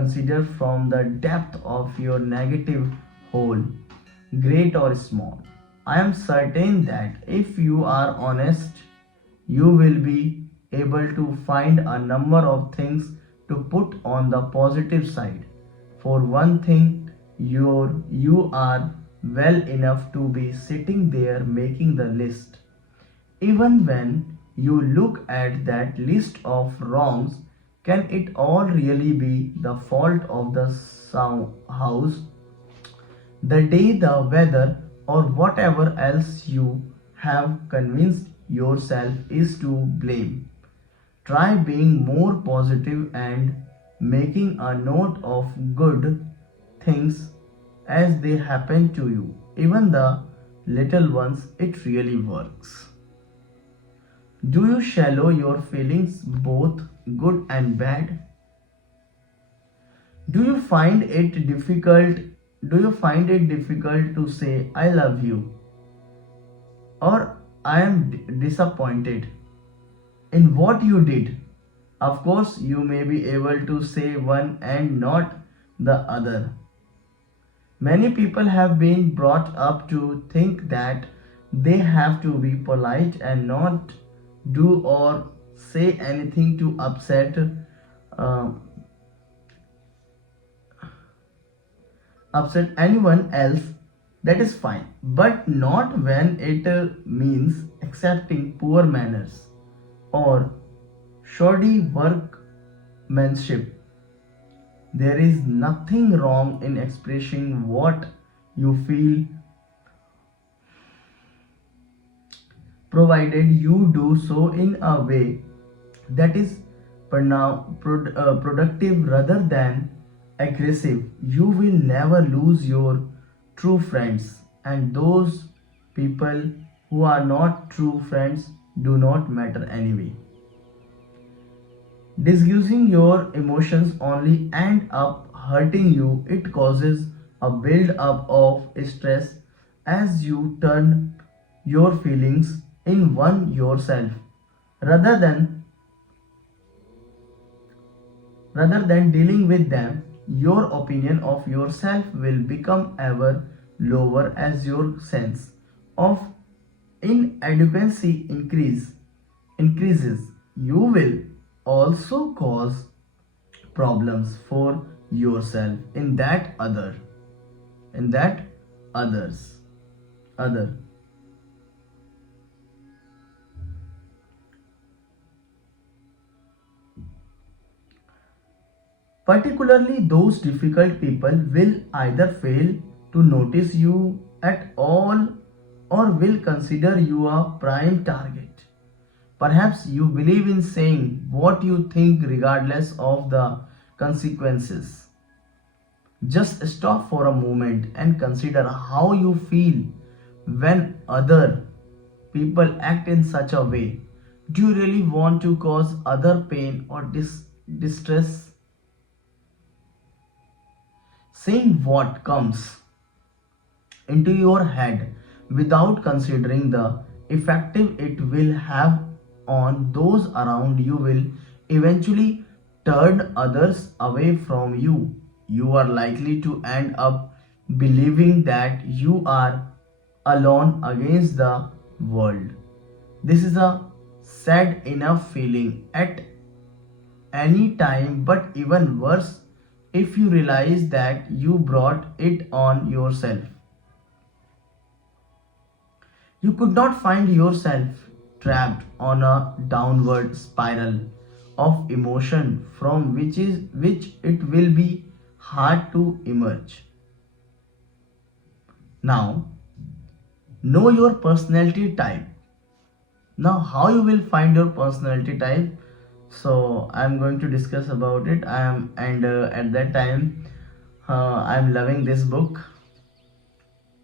consider from the depth of your negative hole, great or small. I am certain that if you are honest, you will be able to find a number of things to put on the positive side. For one thing, you are well enough to be sitting there making the list. Even when you look at that list of wrongs, can it all really be the fault of the house, the day, the weather, or whatever else you have convinced yourself is to blame? Try being more positive and making a note of good things as they happen to you, even the little ones. It really works. Do you shallow your feelings, both good and bad? Do you find it difficult? Do you find it difficult to say I love you or I am disappointed in what you did? Of course, you may be able to say one and not the other. Many people have been brought up to think that they have to be polite and not do or say anything to uh, upset anyone else. That is fine, but not when it means accepting poor manners or shoddy workmanship. There is nothing wrong in expressing what you feel, provided you do so in a way that is productive rather than aggressive. You will never lose your true friends, and those people who are not true friends do not matter anyway. Disguising your emotions only end up hurting you. It causes a build up of stress as you turn your feelings in one yourself rather than dealing with them. Your opinion of yourself will become ever lower as your sense of inadequacy increases. You will also cause problems for yourself in that others other particularly those difficult people will either fail to notice you at all or will consider you a prime target. Perhaps you believe in saying what you think regardless of the consequences. Just stop for a moment and consider how you feel when other people act in such a way. Do you really want to cause other pain or distress? Saying what comes into your head without considering the effective it will have on those around you will eventually turn others away from you. You are likely to end up believing that you are alone against the world. This is a sad enough feeling at any time, but even worse if you realize that you brought it on yourself. You could not find yourself trapped on a downward spiral of emotion from which it will be hard to emerge. Now, know your personality type. Now, how you will find your personality type? So, I'm going to discuss about it. I am, and at that time, I'm loving this book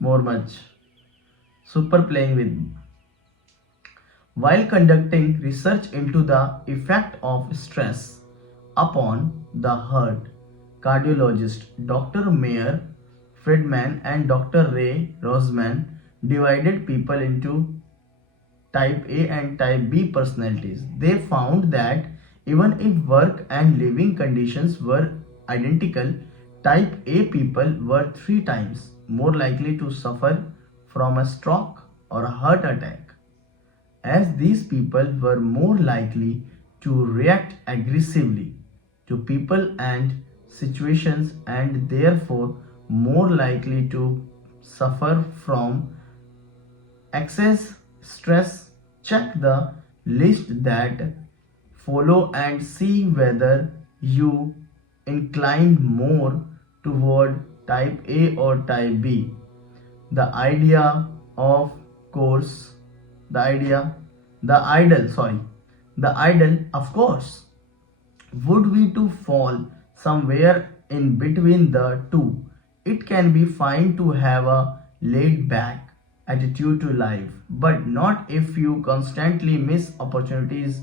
more much. Super playing with me. While conducting research into the effect of stress upon the heart, cardiologist Dr. Mayer Friedman and Dr. Ray Rosman divided people into type A and type B personalities. They found that even if work and living conditions were identical, type A people were 3 times more likely to suffer from a stroke or a heart attack, as these people were more likely to react aggressively to people and situations and therefore more likely to suffer from excess stress. Check the list that follow and see whether you incline more toward type A or type B. The idea of course, the idea, the ideal, sorry, the ideal, of course, would be to fall somewhere in between the two. It can be fine to have a laid back attitude to life, but not if you constantly miss opportunities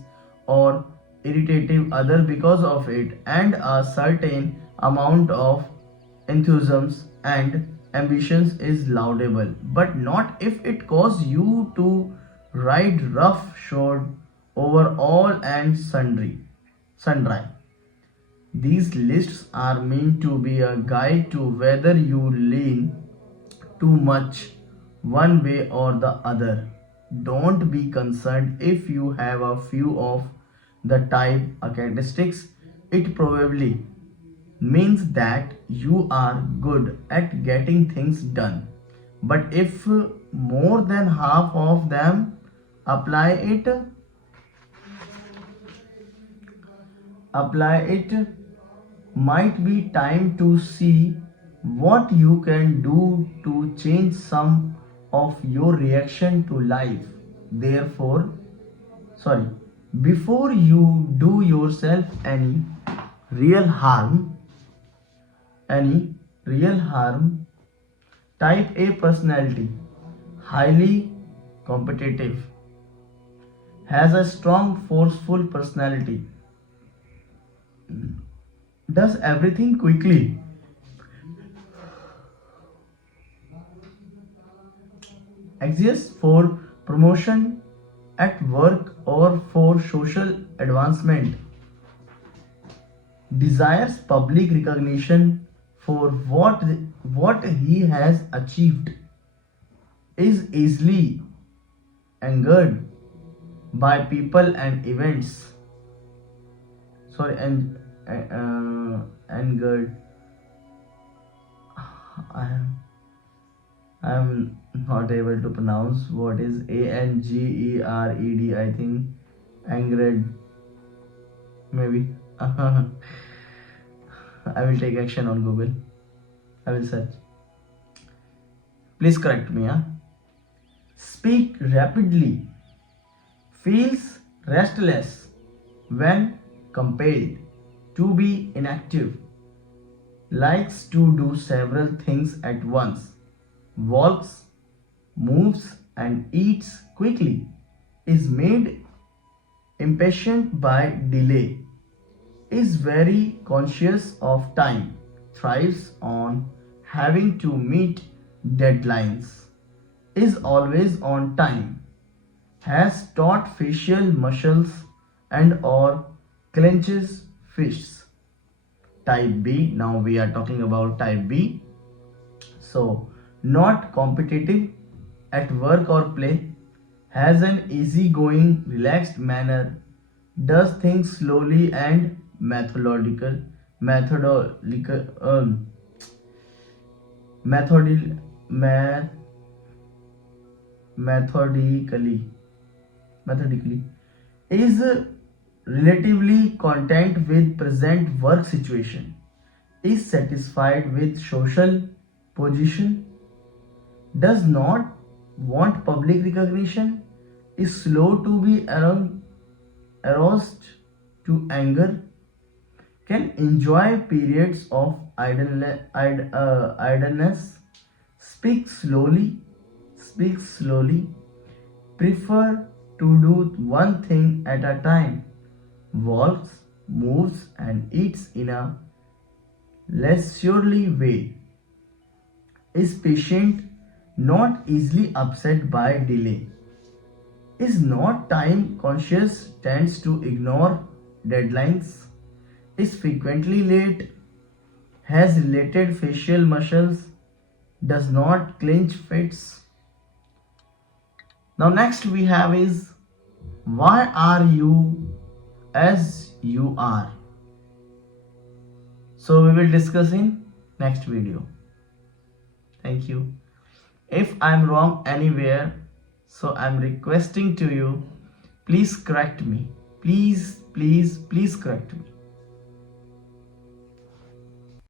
or irritative other because of it, and a certain amount of enthusiasm and ambitions is laudable, but not if it causes you to ride roughshod over all and sundry. These lists are meant to be a guide to whether you lean too much one way or the other. Don't be concerned if you have a few of the type characteristics. It probably means that you are good at getting things done. But if more than half of them apply it, apply it might be time to see what you can do to change some of your reaction to life. Therefore, sorry, before you do yourself real harm, any real harm, type A personality, highly competitive, has a strong, forceful personality, does everything quickly, exists for promotion at work or for social advancement, desires public recognition for what he has achieved, is easily angered by people and events, sorry, and angered. I am I am not able to pronounce what is ANGERED. I think angered, maybe. I will take action on Google. I will search. Please correct me. Huh? Speak rapidly. Feels restless when compelled to be inactive. Likes to do several things at once. Walks, moves, and eats quickly. Is made impatient by delay. Is very conscious of time. Thrives on having to meet deadlines. Is always on time. Has taut facial muscles and or clenches fists. Type B. Now we are talking about type B. So, not competitive at work or play, has an easygoing, relaxed manner, does things slowly and methodically, methodi- me- methodically, is relatively content with present work situation, is satisfied with social position, does not want public recognition, is slow to be aroused to anger, can enjoy periods of idleness, speaks slowly, prefer to do one thing at a time, walks, moves, and eats in a leisurely way, is patient, not easily upset by delay, is not time conscious, tends to ignore deadlines, is frequently late, has related facial muscles, does not clench fits. Now next we have is, why are you as you are? So we will discuss in next video. Thank you. If I'm wrong anywhere, so I'm requesting to you, please correct me. Please correct me.